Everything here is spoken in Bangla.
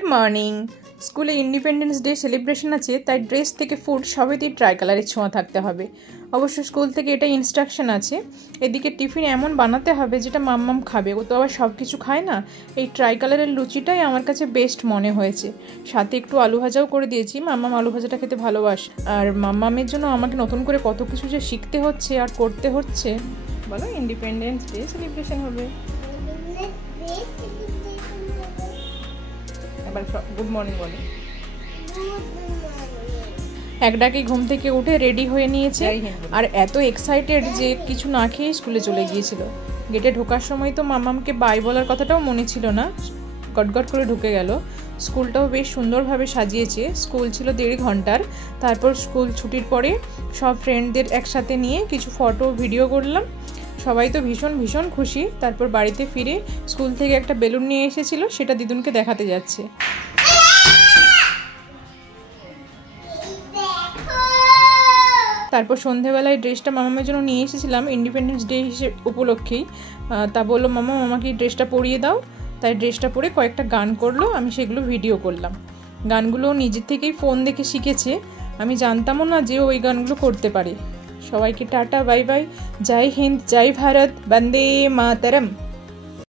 Good morning. স্কুলে ইন্ডিপেন্ডেন্স ডে সেলিব্রেশন আছে, তাই ড্রেস থেকে ফুড সবেতেই ট্রাই কালারের ছোঁয়া থাকতে হবে। অবশ্য স্কুল থেকে এটা ইনস্ট্রাকশন আছে। এদিকে টিফিন এমন বানাতে হবে যেটা মাম্মাম খাবে, ও তো আবার সব কিছু খায় না। এই ট্রাই কালারের লুচিটাই আমার কাছে বেস্ট মনে হয়েছে। সাথে একটু আলু ভাজাও করে দিয়েছি, মাম্মাম আলু ভাজাটা খেতে ভালোবাসে। আর মাম্মামের জন্য আমাকে নতুন করে কত কিছু যে শিখতে হচ্ছে আর করতে হচ্ছে। বলো, ইন্ডিপেন্ডেন্স ডে সেলিব্রেশন হবে। এবার গুড মর্নিং বলো। এক ডাকে ঘুম থেকে উঠে রেডি হয়ে নিয়েছে, আর এত এক্সাইটেড যে কিছু না খেয়ে স্কুলে চলে গিয়েছিল। গেটে ঢোকার সময় তো মামামকে বাই বলার কথাটাও মনে ছিল না, গটগট করে ঢুকে গেল। স্কুলটাও বেশ সুন্দরভাবে সাজিয়েছে। স্কুল ছিল 1.5 ঘন্টার। তারপর স্কুল ছুটির পরে সব ফ্রেন্ডদের একসাথে নিয়ে কিছু ফটো ভিডিও করলাম। সবাই তো ভীষণ ভীষণ খুশি। তারপর বাড়িতে ফিরে স্কুল থেকে একটা বেলুন নিয়ে এসেছিল, সেটা দিদুনকে দেখাতে যাচ্ছে। তারপর সন্ধেবেলায় ড্রেসটা মামামের জন্য নিয়ে এসেছিলাম ইন্ডিপেন্ডেন্স ডে হিসেবে উপলক্ষেই। তা বললো, মামা আমাকে এই ড্রেসটা পরিয়ে দাও। তাই ড্রেসটা পরে কয়েকটা গান করলো, আমি সেগুলো ভিডিও করলাম। গানগুলো নিজের থেকেই ফোন দেখে শিখেছে, আমি জানতামও না যে ওই গানগুলো করতে পারে। সবাইকে টাটা, বাই বাই, জয় হিন্দ, জয় ভারত, বন্দে মাতরম।